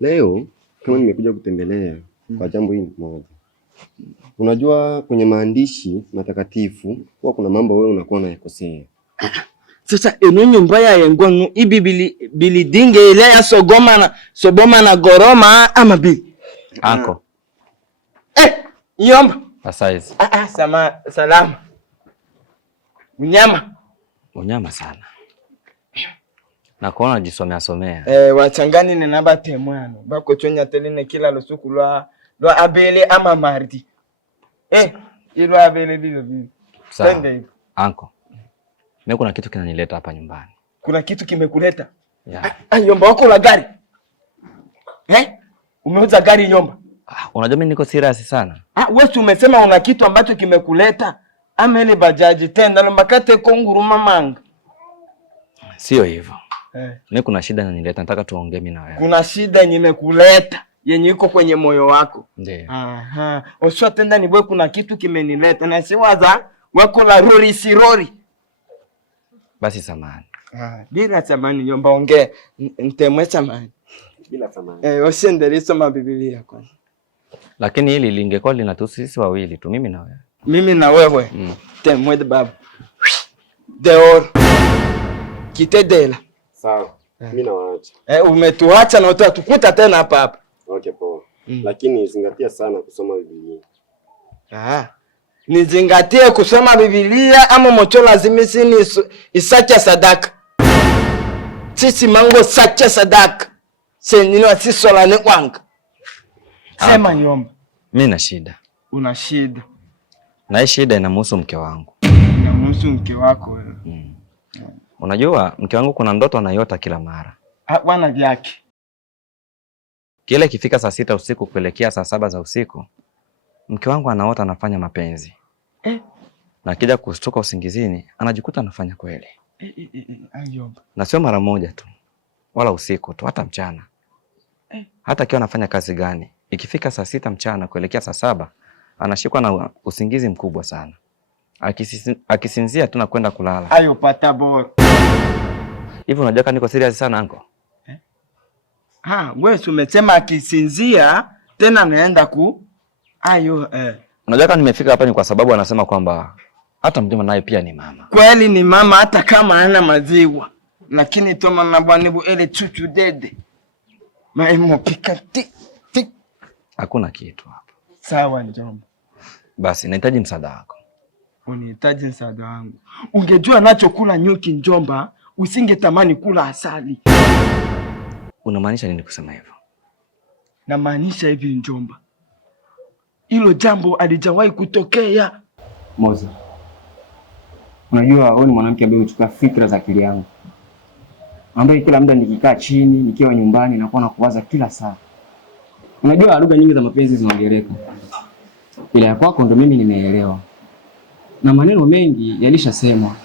Leo kama nimekuja kutembelea kwa jambo hili moja. Unajua kwenye maandishi matakatifu huwa kuna mambo wewe unakuwa unayakosea. Sasa eno nyumba ya yengwangu ibi bilidinge ile ya Sodoma na Goroma ama bi. Anko. Nyumba. Asaizi. Salama. Unyama sana. Na kuona jisomea. Wachangani ni namba temwana. Bako chonya teline kila lusuku lwa abele ama mardi. Ilo abele bilo. Sawa. Anko. Mimi kuna kitu kinanileta hapa nyumbani. Kuna kitu kimekuleta? Yeah. Nyomba wako la gari. Umeuza gari nyomba? Unajua mimi niko serious sana. Wewe umesema una kitu ambacho kimekuleta. Ama ile bajaji tenda lombakate konguruma manga. Sio hivyo. Mimi kuna shida inanileta, nataka tuongee mimi na wewe. Kuna shida yenye imekuleta, yenye iko kwenye moyo wako. Ndio. Osho tenda ni wewe kuna kitu kimenileta na siwaza wako la rori sirori. Basi samani. Bila samani nyomba ongea. Ntemwe samani. Bila samani. Usiendelee soma Biblia kwanza. Lakini hili lingekuwa linatuhusu sisi wawili tu, mimi na wewe. Mimi na wewe. Temwe baba. Deor. Kitedela. Sawa. Mimi nawaacha. Umetuacha na utatukuta tena hapa. Okay poa. Lakini zingatia sana kusoma Biblia. Nizingatie kusoma Biblia ama mocho lazimisi ni isacha sadaka. Sisi mango sacha sadaka. Senino sisola ne kwanga. Sema nyomba. Mimi na shida. Una shida. Na hii shida inamhusu mke wangu. Inamhusu mke wako wewe. Unajua mke wangu kuna ndoto anayota kila mara. Bwana vyake. Kile ikifika saa 6 usiku kuelekea saa 7 za usiku, mke wangu anaota anafanya mapenzi. Na akija kushtuka usingizini, anajikuta anafanya kweli. Na sio mara moja tu. Wala usiku tu, hata mchana. Hata akiwa anafanya kazi gani, ikifika saa 6 mchana kuelekea saa 7, anashikwa na usingizi mkubwa sana. Akisinzia tu na kwenda kulala. Ayo pata bora. Hivi unajua kama niko serious sana anko? Wewe umesema akisinzia tena anaenda Unajua kama nimefika hapa ni kwa sababu anasema kwamba hata mjomba naye pia ni mama. Kweli ni mama hata kama hana maziwa. Lakini toma na bwanibu ele chuchu dede. Maimo pika tik. Hakuna kitu hapa. Sawa njomba. Basi nahitaji msaada wako. Unahitaji msaada wangu. Ungejua nachokula nyuki njomba, usingetamani kula asali. Unamaanisha nini kusema hivyo? Namaanisha hivi njomba. Hilo jambo alijawahi kutokea. Moza. Unajua wewe ni mwanamke ambaye unachukua fikra za akili yangu. Ambaye kila muda nikikaa chini, nikiwa nyumbani nakuwa nakuwaza kila saa. Unajua lugha nyingi za mapenzi zinaongeleka. Ila kwako ndo mimi nimeelewa. Na maneno mengi yalishasemwa.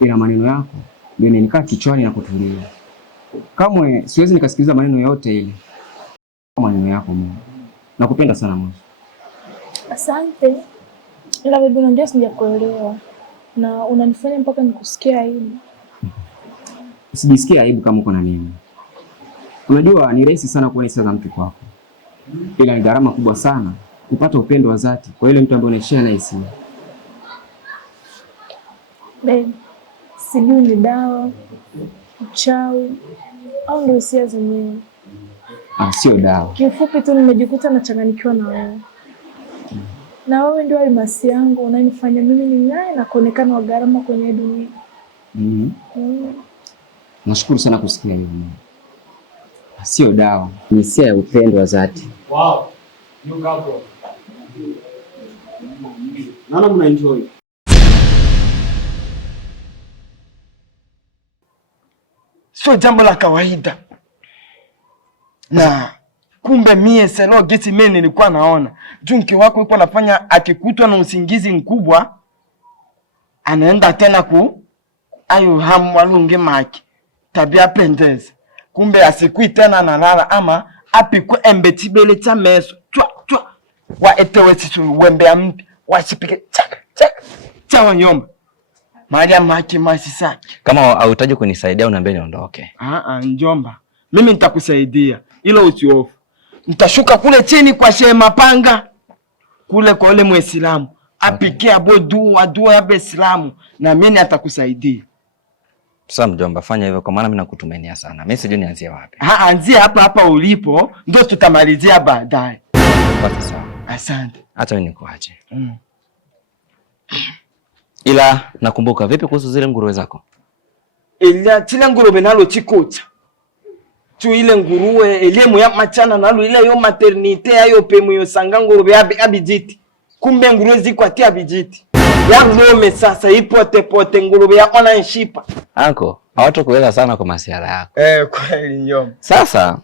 Ila maneno yako ndio nikaa kichwani na kutulia. Kamwe siwezi nikasikiliza maneno yote ile. Maneno yako mimi. Nakupenda sana Moza. Asante. Ila bibi unajua sijakuelewa. Na unanifanya mpaka nikusikia aibu. Usijisikie aibu kama uko na mimi. Unajua ni rahisi sana kuona hisia za mtu kwako. Ila ni gharama kubwa sana kupata upendo wa dhati kwa ile mtu ambaye unashare na hisia. Babe, sijui ni dawa, uchawi au ndio hisia zenyewe. Sio dawa. Kifupi tu nimejikuta nachanganyikiwa na wewe. Na wewe ndio almasi yangu unanifanya mimi ning'ae na kuonekana wa gharama kwenye dunia. Nashukuru sana kusikia hivyo. Sio dawa, ni hisia ya upendo wa dhati. Wow. You couple. Naona mna enjoy. Sio jambo la kawaida. Na kumbe mie selo geti mimi nilikuwa naona. Junki wako yuko anafanya akikutwa na usingizi mkubwa anaenda tena hamwalunge maki. Tabia pendeza. Kumbe asikui tena analala ama apikwe embetibele cha meso. Wa etewe situ wembe ampi. Wachipike cha. Sawa nyomba. Mariam haki masisaki. Kama hauhitaji kunisaidia uniambie niondoke. Njomba. Mimi nitakusaidia. Ila usihofu. Nitashuka kule chini kwa Shehe Mapanga. Kule kwa yule Muislamu. Apikie abo dua ya Islamu na mimi atakusaidia. Sasa mjomba, fanya hivyo kwa maana mimi nakutumainia sana. Mimi sijui nianzie wapi. Anzia hapa ulipo ndio tutamalizia baadaye. Sawa. Asante. Acha mimi nikuache. Ila nakumbuka vipi kuhusu zile nguruwe zako? Ila chile nguruwe nalo chikocha. Tu ile nguruwe elimu ya machana nalo ile yo maternite ayo pemu yo sanga nguruwe abijiti. Kumbe nguruwe ziko atia abijiti. Ya ngome sasa ipote nguruwe ya ona nshipa. Anko, hawatakuweza sana kwa masiara yako. Kweli nyoma. Sasa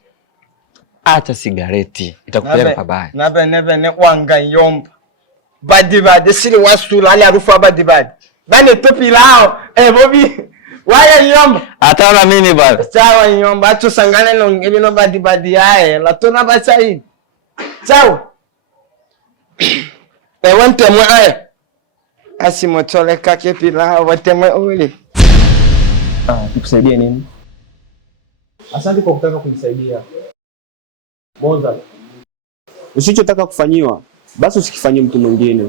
acha sigareti, itakupeleka pabaya. Nabe wanga yomba. Badi sili wasula ali arufa badi. Bani topi lao. Bobi. Waya nyomba. Hata na mimi bwana. Sawa nyomba, acho sangane no ngeli no badi yae. La tona bacha hii. Sawa. Wente mwe aye. Asimotole kake pila wate mwe uli. Nikusaidie nini? Asante kwa kutaka kunisaidia. Moza. Usichotaka kufanyiwa, basi usikifanyie mtu mwingine.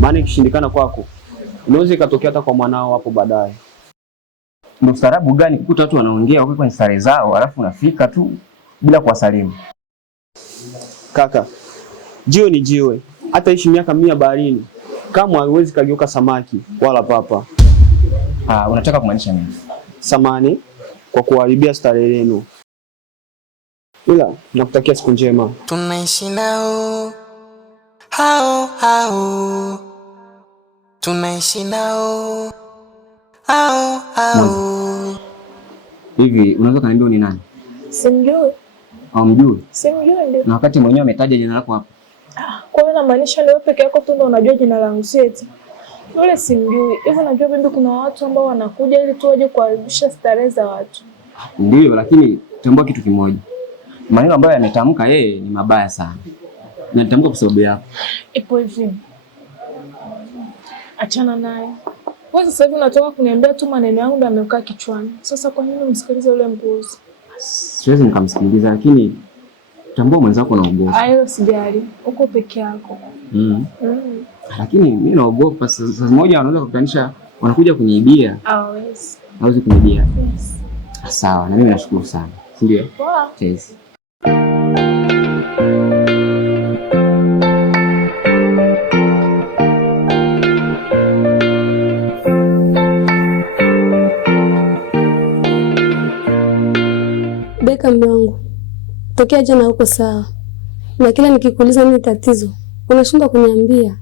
Maana ikishindikana kwako, inaweza ikatokea hata kwa mwanao hapo baadaye. Ndio ustaarabu gani kukuta watu wanaongea wako kwenye sare zao, alafu unafika tu bila kuwasalimu? Kaka, jiwe ni jiwe. Hata ishi miaka 100 baharini, kama haiwezi kageuka samaki wala papa. Unataka kumaanisha nini? Samani kwa kuharibia starehe yenu. Ila nakutakia siku njema. Tunaishi nao hao. Tunaishi nao hao. Hivi unaweza kaniambia ni nani? Simjui. Mjui? Simjui ndio. Na wakati mwenyewe umetaja jina lako hapo. Kwa hiyo inamaanisha wewe peke yako tu ndio unajua jina langu sieti. Yule simjui. Hivyo najua bibi kuna watu ambao wanakuja ili tu waje kuharibisha starehe za watu. Ndio, lakini tambua kitu kimoja. Maneno ambayo yametamka yeye ni mabaya sana. Na nitamka kwa sababu yako. Ipo hivi. Achana naye. Wewe sasa hivi unatoka kuniambia tu maneno yangu ndio yamekaa kichwani. Sasa kwa nini umsikilize yule mpuuzi? Siwezi nikamsikiliza, lakini tambua mwenzako anaogopa. Hayo sijali. Uko peke yako. Lakini mimi naogopa. Sasa moja wanaweza kukutanisha wanakuja kuniibia. Hawezi. Hawezi kuniibia. Yes. Sawa, na mimi nashukuru sana. Ndio. Poa. Yes. Beka mume wangu. Tokea jana huko sawa. Na kila nikikuuliza nini tatizo, unashindwa kuniambia.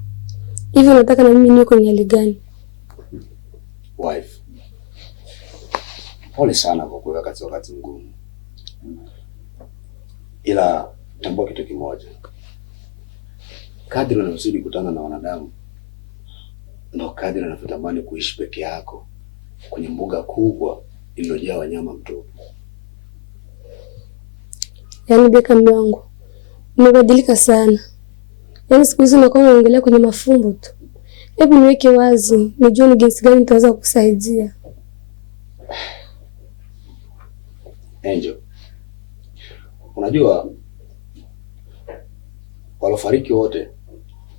Hivi unataka na mimi niwe kwenye hali gani? Wife. Pole sana kwa kuweka katika wakati mgumu. Ila tambua kitu kimoja. Kadri unavyozidi kukutana na wanadamu, ndio kadri unavyotamani kuishi peke yako kwenye mbuga kubwa iliyojaa wanyama mtupu. Yaani Beka mume wangu, umebadilika sana. Yaani siku hizi unakuwa unaongelea kwenye mafumbo tu. Hebu niweke wazi, nijue ni jinsi gani nitaweza kukusaidia. Angel, unajua walofariki wote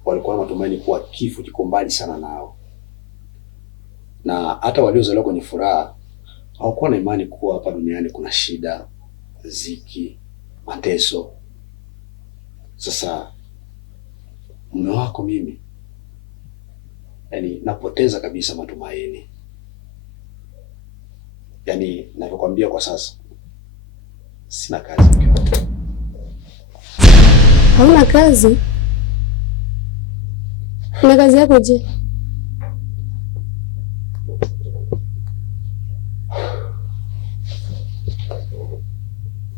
walikuwa na matumaini kuwa kifo kiko mbali sana nao, na hata waliozaliwa kwenye furaha hawakuwa na imani kuwa hapa duniani kuna shida, ziki, mateso. Sasa mume wako mimi, yani napoteza kabisa matumaini. Yani navyokwambia kwa sasa sina kazi. Hauna kazi? Na kazi yako je?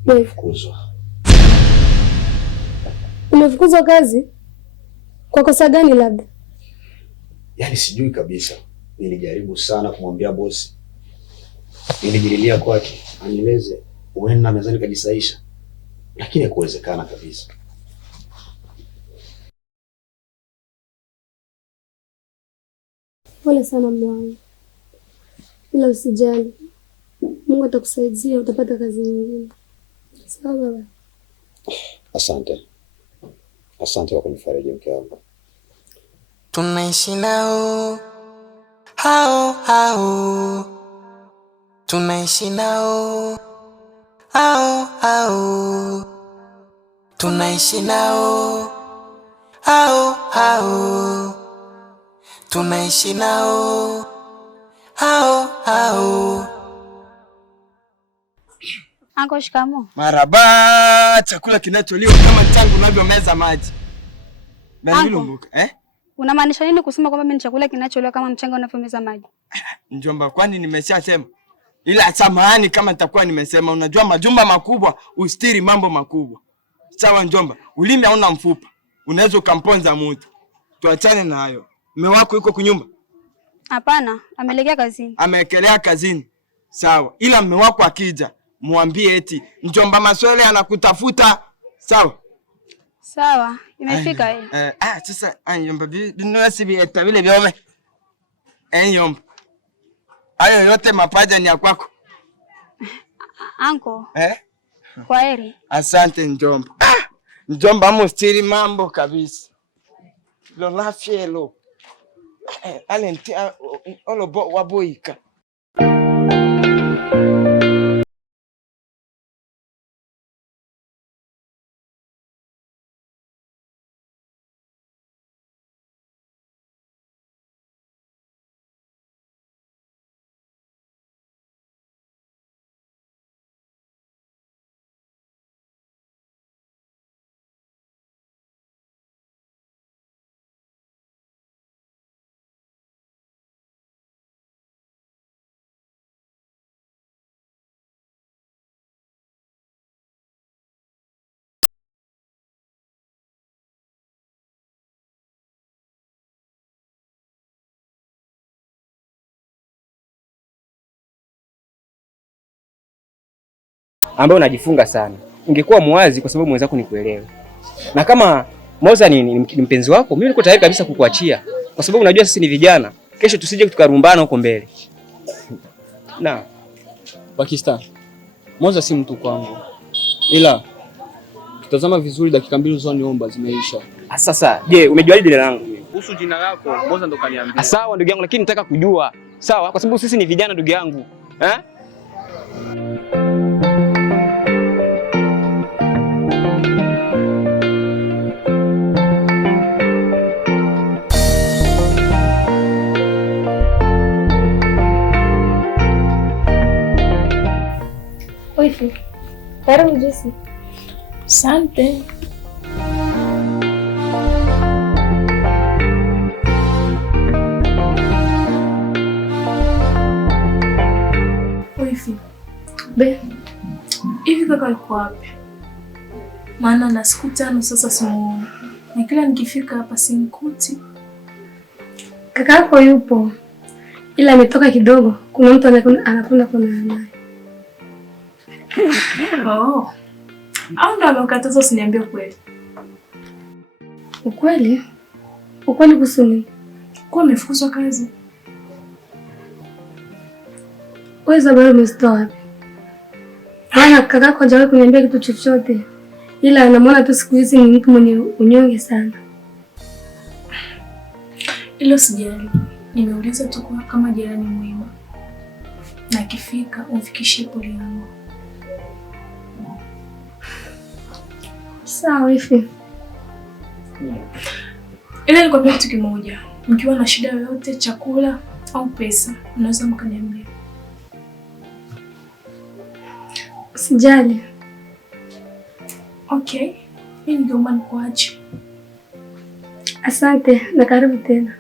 Nimefukuzwa. Umefukuzwa kazi? Kwa kosa gani labda? Yaani sijui kabisa. Nilijaribu sana kumwambia bosi. Nilijililia kwake anieleze huenda mezani kajisaisha, lakini hakuwezekana kabisa. Pole sana mume wangu, ila usijali, Mungu atakusaidia, utapata kazi nyingine. Sawa baba? Asante, asante kwa kunifariji mke wangu. Tunaishi nao hao hao, tunaishi nao hao hao, tunaishi nao hao hao, tunaishi nao hao hao. Anko, shikamo. Maraba, chakula kinacholiwa kama tangu unavyomeza maji. Anko, unamaanisha nini kusema kwamba mimi ni chakula kinacholiwa kama mchanga unavyomeza maji? Njomba, kwani nimeshasema? Ila samahani kama nitakuwa nimesema. Unajua majumba makubwa ustiri mambo makubwa. Sawa njomba, ulimi hauna mfupa. Unaweza ukamponza mtu. Tuachane na hayo. Mume wako yuko kunyumba? Hapana, ameelekea kazini. Ameelekea kazini. Sawa. Ila mume wako akija, muambie eti njomba Maswele anakutafuta. Sawa? Sawa, imefika yeye. Sasa njomba binasi vieta vile vyome. Njomba. Hayo yote mapaja ni ya kwako. Anko. Kwaheri. Asante njomba. Njomba amustiri mambo kabisa. Lo lafielo. Alenti olo waboika. Ambaye unajifunga sana. Ungekuwa muwazi kwa sababu mwenzako nikuelewe. Na kama Moza ni mpenzi wako, mimi niko tayari kabisa kukuachia. Kwa sababu unajua sisi ni vijana. Kesho tusije tukarumbana huko mbele. Na Pakistan, Moza si mtu kwangu. Ila tutazama vizuri, dakika mbili uzoniomba zimeisha. Sasa, je, umejua jina langu mimi? Kuhusu jina lako, Moza ndo kaniambia. Sawa ndugu yangu, lakini nataka kujua. Sawa, kwa sababu sisi ni vijana ndugu yangu. Wifi, karibu juisi. Asante. Wifi, hivi kaka yuko wapi? Maana na siku 5 sasa simuoni. Na kila nikifika hapa simkuti. Kaka yako yupo, ila ametoka kidogo. Kuna mtu anakwenda kuonana naye. Au ndo amekataza usiniambie kweli? Ukweli? Ukweli kuhusu nini? Kwa amefukuzwa kazi. Wewe Zabari umesitoa wapi? Maana kaka hajawahi kuniambia kitu chochote. Ila anamwona tu siku hizi ni mtu mwenye unyonge sana. Ilo sijali. Nimeuliza tu kama jirani mwema. Na akifika umfikishie pole yangu. Sawa wifi. Ila nikwambia kitu kimoja. Mkiwa na shida yoyote, chakula au pesa, unaweza mkaniambia. Usijali. Okay. Mimi ningeomba nikuache. Asante na karibu tena.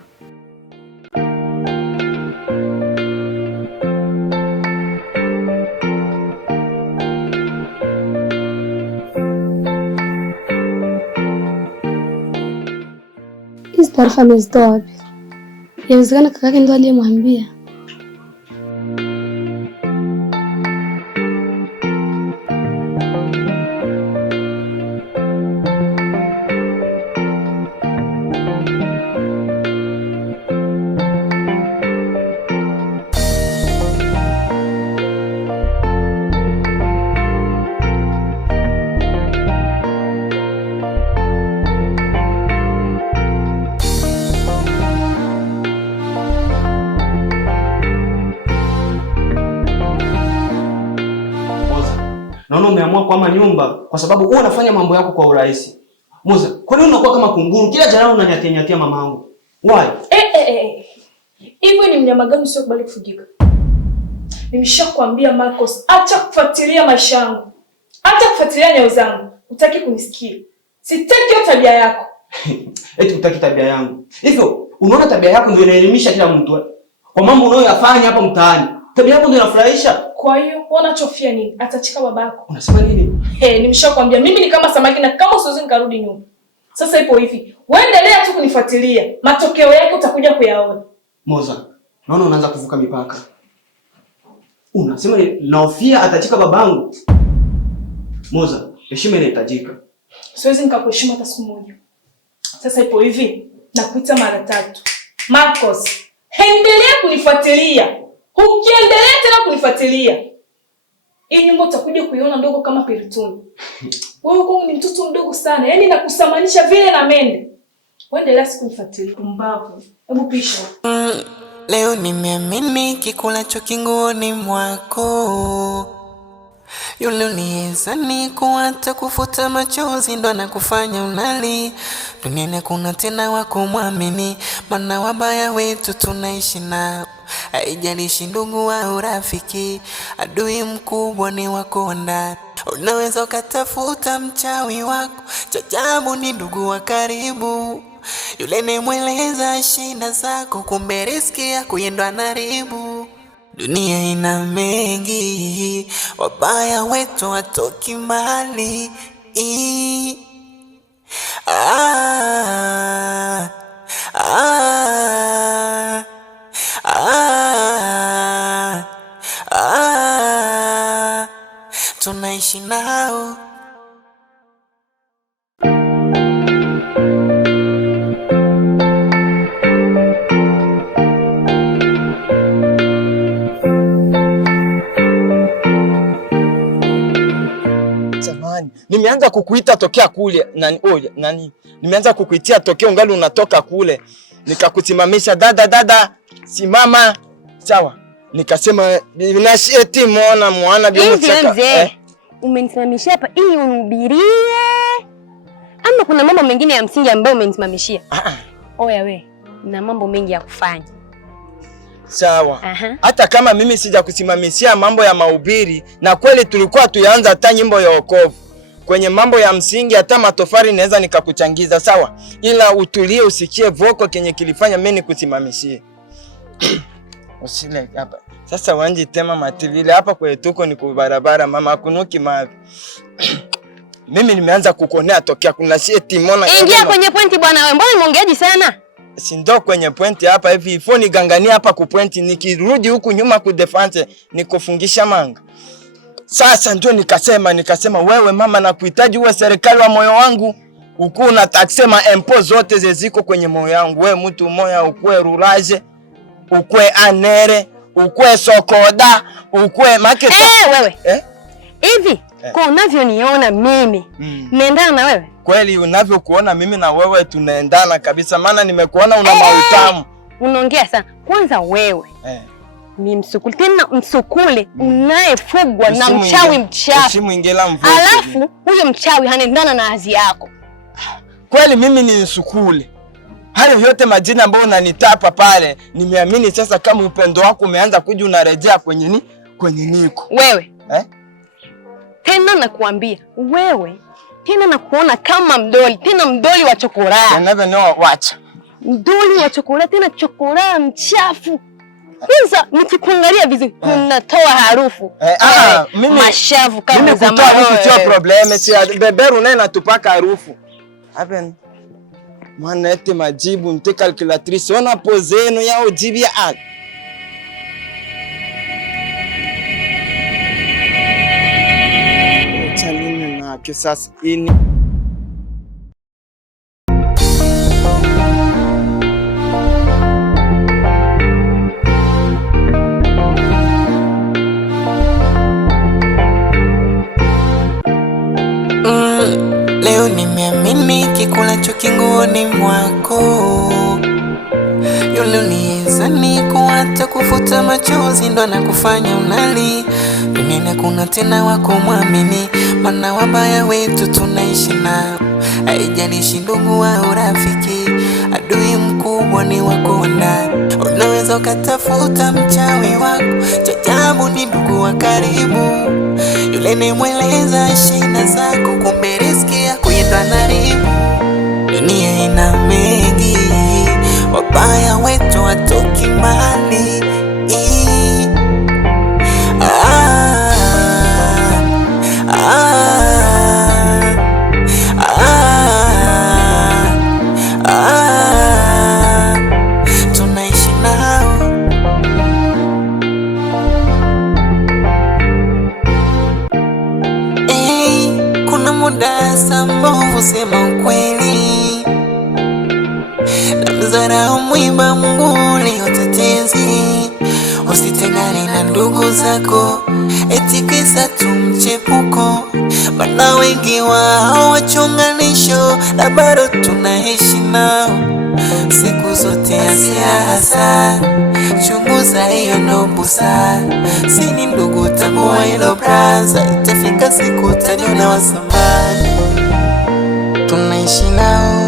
Hizi taarifa amezitoa wapi? Inawezekana kakake ndo aliyemwambia. naona umeamua kuhama nyumba kwa sababu wewe unafanya mambo yako kwa urahisi. Musa, kwa nini unakuwa kama kunguru? Kila jana unanyatia mamangu. Why? Hivyo ni mnyama gani usiokubali kufugika? Nimeshakwambia Marcos, acha kufuatilia maisha yangu. Acha kufuatilia nyayo zangu. Utaki kunisikia. Sitaki hiyo tabia yako. Eti utaki tabia yangu. Hivyo, unaona tabia yako ndio inaelimisha kila mtu. Kwa mambo unayoyafanya hapa mtaani. Tabia yako ndio inafurahisha. Kwa hiyo, unachofia nini? Atachika babako. Unasema nini? Nimeshakwambia mimi ni kama samaki na kama usiwezi nikarudi nyuma. Sasa ipo hivi. Wewe endelea tu kunifuatilia. Matokeo yake utakuja kuyaona. Moza, naona unaanza kuvuka mipaka. Unasema naofia atachika babangu. Moza, heshima inahitajika. Siwezi nikakuheshimu hata siku moja. Sasa ipo hivi, nakuita mara 3. Marcos, endelea kunifuatilia. Ukiendelea tena kunifuatilia, hii nyumba utakuja kuiona ndogo kama Pirituni. Wewe uko ni mtoto mdogo sana. Yaani nakusamanisha vile na mende. Endelea kunifuatilia kumbavu. Hebu pisha. Leo nimeamini kikulacho kingoni mwako. Yule uliyezani kuacha kufuta machozi ndo anakufanya unali. Duniani hakuna tena wa kumwamini, maana wabaya wetu tunaishi nao. Haijalishi ndugu au rafiki, adui mkubwa ni wako ndani. Unaweza ukatafuta mchawi wako, cha ajabu ni ndugu wa karibu. Yule nemweleza shida zako, kumbe riski yako yendo anaribu. Dunia ina mengi, wabaya wetu watoki mbali. Tunaishi nao. Nimeanza kukuita tokea kule nani? Nimeanza kukuitia tokea ungali unatoka kule. Nikakusimamisha, dada simama. Sawa. Nikasema nasheti muona bio msaka. Umenisimamishia hapa ili unihubirie? Ama kuna mambo mengine ya msingi ambayo umenisimamishia? Oya we, na mambo mengi ya kufanya. Sawa. Hata kama mimi sija kusimamishia mambo ya mahubiri, na kweli tulikuwa tuyaanza hata nyimbo ya wokovu. Kwenye mambo ya msingi hata matofari naweza nikakuchangiza, sawa? Ila utulie usikie voko kenye kilifanya mimi nikusimamishie. Usile hapa. Sasa wanji tema mativile hapa kwa tuko ni kubarabara mama kunuki mavi. Mimi nimeanza kukonea tokea kuna sheti mona. Ingia kwenye pointi bwana wewe. Mbona umeongeaji sana? Si ndo kwenye pointi hapa hivi ifoni gangania hapa ku pointi nikirudi huku nyuma ku defense nikufungisha manga. Sasa ndio nikasema wewe mama nakuhitaji uwe serikali wa moyo wangu. Ukuu na taksema empo zote zeziko kwenye moyo wangu. Wewe mtu moya ukue ruraje, ukue anere, ukue sokoda, ukue market. Wewe. Hivi kwa unavyoniona mimi naendana na wewe? Kweli unavyokuona mimi na wewe tunaendana kabisa, maana nimekuona una mautamu. Unaongea sana. Kwanza wewe ni msukuli, tena msukuli unayefugwa na mchawi mchafu. Alafu huyo mchawi hanaendana na hazi yako. Kweli mimi ni msukuli. Hayo yote majina ambayo unanitapa pale, nimeamini sasa kama upendo wako umeanza kuja unarejea kwenye niko. Wewe. Tena nakuambia, wewe tena nakuona kama mdoli, tena mdoli wa chokolaa. Never know watch. Mdoli wa chokolaa, tena chokolaa mchafu. Kwanza nikikuangalia vizuri unatoa harufu. Mimi mashavu kama za mama. Mimi kutoa sio problem, si beberu naye natupaka harufu. Happen. Mwana ete majibu mte calculatrice ona pozeno ya ojibia a. Chanini na kisasa ini. Leo nimeamini kikulacho kingoni mwako. Yule uliyezani kuacha kufuta kufuta machozi ndo anakufanya unali. Duniani kuna tena wako mwamini, maana wabaya wetu tunaishi nao. Haijalishi ndugu au rafiki, adui mkubwa ni wako ndani. Unaweza ukatafuta mchawi wako, cha ajabu ni ndugu wa karibu. Yule ni mweleza shida zako, kumbe riski yako itanaribu. Dunia ina mengi, wabaya wetu watoki mbali. Tunaishi nao. Kuna muda sambovu, sema ukweli, na mzarau mwiba mnguli utetezi. Usitengane na ndugu zako eti kisa tu mchepuko, maana wengi wao wachonganisho na bado tunaishi nao. Siku zote ya siasa, chunguza hiyo ndo busara. Sini ndugu tambua hilo braza, itafika siku utaniona wa zamani. Tunaishi nao.